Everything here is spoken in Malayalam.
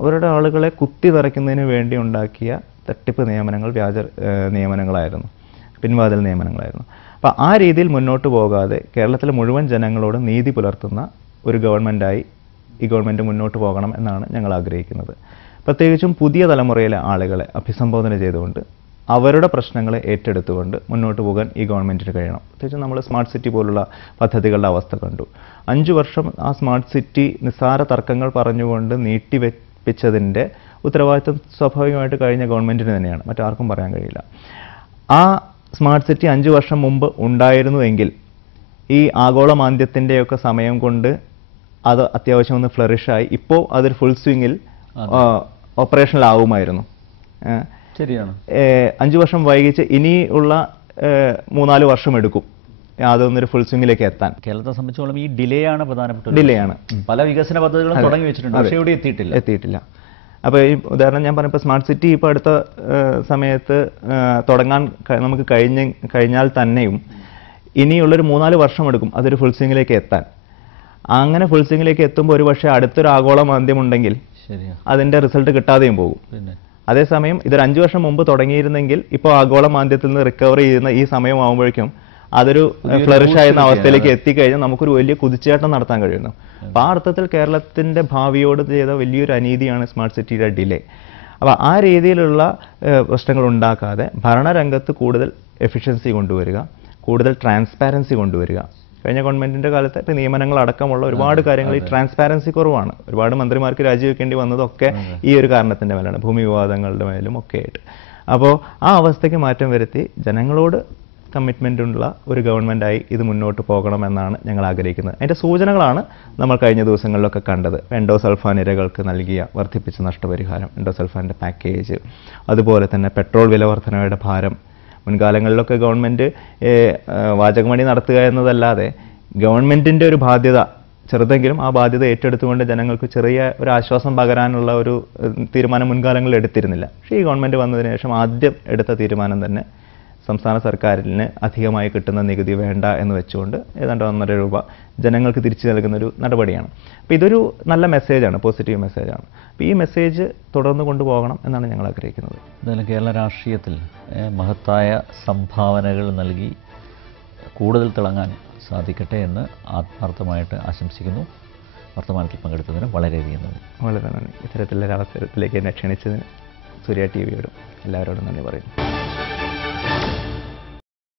അവരുടെ ആളുകളെ കുത്തി നിറയ്ക്കുന്നതിന് വേണ്ടി ഉണ്ടാക്കിയ തട്ടിപ്പ് നിയമനങ്ങൾ വ്യാജ നിയമനങ്ങളായിരുന്നു, പിൻവാതിൽ നിയമനങ്ങളായിരുന്നു. അപ്പോൾ ആ രീതിയിൽ മുന്നോട്ട് പോകാതെ കേരളത്തിലെ മുഴുവൻ ജനങ്ങളോട് നീതി പുലർത്തുന്ന ഒരു ഗവൺമെൻറ്റായി ഈ ഗവൺമെൻറ് മുന്നോട്ട് പോകണം എന്നാണ് ഞങ്ങൾ ആഗ്രഹിക്കുന്നത്. പ്രത്യേകിച്ചും പുതിയ തലമുറയിലെ ആളുകളെ അഭിസംബോധന ചെയ്തുകൊണ്ട് അവരുടെ പ്രശ്നങ്ങളെ ഏറ്റെടുത്തുകൊണ്ട് മുന്നോട്ട് പോകാൻ ഈ ഗവൺമെൻറ്റിന് കഴിയണം. പ്രത്യേകിച്ചും നമ്മൾ സ്മാർട്ട് സിറ്റി പോലുള്ള പദ്ധതികളുടെ അവസ്ഥ കണ്ടു. 5 വർഷം ആ സ്മാർട്ട് സിറ്റി നിസ്സാര തർക്കങ്ങൾ പറഞ്ഞുകൊണ്ട് നീട്ടിവെപ്പിച്ചതിൻ്റെ ഉത്തരവാദിത്വം സ്വാഭാവികമായിട്ട് കഴിഞ്ഞ ഗവൺമെൻറ്റിന് തന്നെയാണ്, മറ്റാർക്കും പറയാൻ കഴിയില്ല. ആ സ്മാർട്ട് സിറ്റി 5 വർഷം മുമ്പ് ഉണ്ടായിരുന്നുവെങ്കിൽ ഈ ആഗോള മാന്ദ്യത്തിൻ്റെയൊക്കെ സമയം കൊണ്ട് അത് അത്യാവശ്യം ഒന്ന് ഫ്ലറിഷായി ഇപ്പോൾ അതൊരു ഫുൾ സ്വിങ്ങിൽ ഓപ്പറേഷനിലാവുമായിരുന്നു. ശരിയാണ്. 5 വർഷം വൈകിച്ച് ഇനിയുള്ള 3-4 വർഷം എടുക്കും അതൊന്നൊരു ഫുൾ സ്വിങ്ങിലേക്ക് എത്താൻ. കേരളത്തെ സംബന്ധിച്ചോളം ഈ ഡിലേ ആണ് പ്രധാനപ്പെട്ട. ഡിലേ ആണ്. പല വികസന പദ്ധതികളും തുടങ്ങി വെച്ചിട്ടുണ്ട്, പക്ഷേ ഇവിടെ എത്തിയിട്ടില്ല. അപ്പോൾ ഈ ഉദാഹരണം ഞാൻ പറഞ്ഞപ്പോൾ സ്മാർട്ട് സിറ്റി ഇപ്പോൾ അടുത്ത സമയത്ത് തുടങ്ങാൻ നമുക്ക് കഴിഞ്ഞാൽ തന്നെയും ഇനിയുള്ളൊരു 3-4 വർഷം എടുക്കും അതൊരു ഫുൾ സ്വിങ്ങിലേക്ക് എത്താൻ. അങ്ങനെ ഫുൾ സ്വിങ്ങിലേക്ക് എത്തുമ്പോൾ ഒരു പക്ഷേ അടുത്തൊരു ആഗോള മാന്ദ്യമുണ്ടെങ്കിൽ അതിൻ്റെ റിസൾട്ട് കിട്ടാതെയും പോകും. അതേസമയം ഇതൊരു 5 വർഷം മുമ്പ് തുടങ്ങിയിരുന്നെങ്കിൽ ഇപ്പോൾ ആഗോള മാന്ദ്യത്തിൽ നിന്ന് റിക്കവർ ചെയ്യുന്ന ഈ സമയമാകുമ്പോഴേക്കും അതൊരു ഫ്ലറിഷ് ആയിരുന്ന അവസ്ഥയിലേക്ക് എത്തിക്കഴിഞ്ഞാൽ നമുക്കൊരു വലിയ കുതിച്ചുചാട്ടം നടത്താൻ കഴിയുന്നു. അപ്പോൾ ആ അർത്ഥത്തിൽ കേരളത്തിൻ്റെ ഭാവിയോട് ചെയ്ത വലിയൊരു അനീതിയാണ് സ്മാർട്ട് സിറ്റിയുടെ ഡിലേ. അപ്പോൾ ആ രീതിയിലുള്ള പ്രശ്നങ്ങൾ ഉണ്ടാക്കാതെ ഭരണരംഗത്ത് കൂടുതൽ എഫിഷ്യൻസി കൊണ്ടുവരിക, കൂടുതൽ ട്രാൻസ്പാരൻസി കൊണ്ടുവരിക. കഴിഞ്ഞ ഗവൺമെൻറ്റിൻ്റെ കാലത്ത് ഇപ്പോൾ നിയമനങ്ങളടക്കമുള്ള ഒരുപാട് കാര്യങ്ങൾ ഈ ട്രാൻസ്പാരൻസി കുറവാണ്. ഒരുപാട് മന്ത്രിമാർക്ക് രാജിവെക്കേണ്ടി വന്നതൊക്കെ ഈ ഒരു കാരണത്തിൻ്റെ മേലാണ്, ഭൂമി വിവാദങ്ങളുടെ മേലും ഒക്കെ ആയിട്ട്. അപ്പോൾ ആ അവസ്ഥയ്ക്ക് മാറ്റം വരുത്തി ജനങ്ങളോട് കമ്മിറ്റ്മെൻറ്റുള്ള ഒരു ഗവൺമെൻറ്റായി ഇത് മുന്നോട്ട് പോകണമെന്നാണ് ഞങ്ങൾ ആഗ്രഹിക്കുന്നത്. അതിൻ്റെ സൂചനകളാണ് നമ്മൾ കഴിഞ്ഞ ദിവസങ്ങളിലൊക്കെ കണ്ടത്. എൻഡോസൾഫാൻ ഇരകൾക്ക് നൽകിയ വർദ്ധിപ്പിച്ച നഷ്ടപരിഹാരം, എൻഡോസൾഫാൻ്റെ പാക്കേജ്, അതുപോലെ തന്നെ പെട്രോൾ വില വർധനയുടെ ഭാരം. മുൻകാലങ്ങളിലൊക്കെ ഗവൺമെൻറ് വാചകമണി നടത്തുക എന്നതല്ലാതെ ഗവൺമെൻറ്റിൻ്റെ ഒരു ബാധ്യത ചെറുതെങ്കിലും ആ ബാധ്യത ഏറ്റെടുത്തുകൊണ്ട് ജനങ്ങൾക്ക് ചെറിയ ഒരു ആശ്വാസം പകരാനുള്ള ഒരു തീരുമാനം മുൻകാലങ്ങളിൽ എടുത്തിരുന്നില്ല. പക്ഷേ ഈ ഗവൺമെൻറ് വന്നതിന് ശേഷം ആദ്യം എടുത്ത തീരുമാനം തന്നെ സംസ്ഥാന സർക്കാരിന് അധികമായി കിട്ടുന്ന നികുതി വേണ്ട എന്ന് വെച്ചുകൊണ്ട് ഏതാണ്ട് 1.5 രൂപ ജനങ്ങൾക്ക് തിരിച്ചു നൽകുന്നൊരു നടപടിയാണ്. അപ്പോൾ ഇതൊരു നല്ല മെസ്സേജാണ്, പോസിറ്റീവ് മെസ്സേജാണ്. അപ്പോൾ ഈ മെസ്സേജ് തുടർന്ന് കൊണ്ടുപോകണം എന്നാണ് ഞങ്ങൾ ആഗ്രഹിക്കുന്നത്. എന്തായാലും കേരള രാഷ്ട്രീയത്തിൽ മഹത്തായ സംഭാവനകൾ നൽകി കൂടുതൽ തിളങ്ങാൻ സാധിക്കട്ടെ എന്ന് ആത്മാർത്ഥമായിട്ട് ആശംസിക്കുന്നു. വർത്തമാനത്തിൽ പങ്കെടുത്തതിന് വളരെയധികം നന്ദി. വളരെ നന്ദി. ഇത്തരത്തിലുള്ള അവസരത്തിലേക്ക് എന്നെ ക്ഷണിച്ചതിന് സൂര്യ TV യോടും എല്ലാവരോടും നന്ദി പറയുന്നു.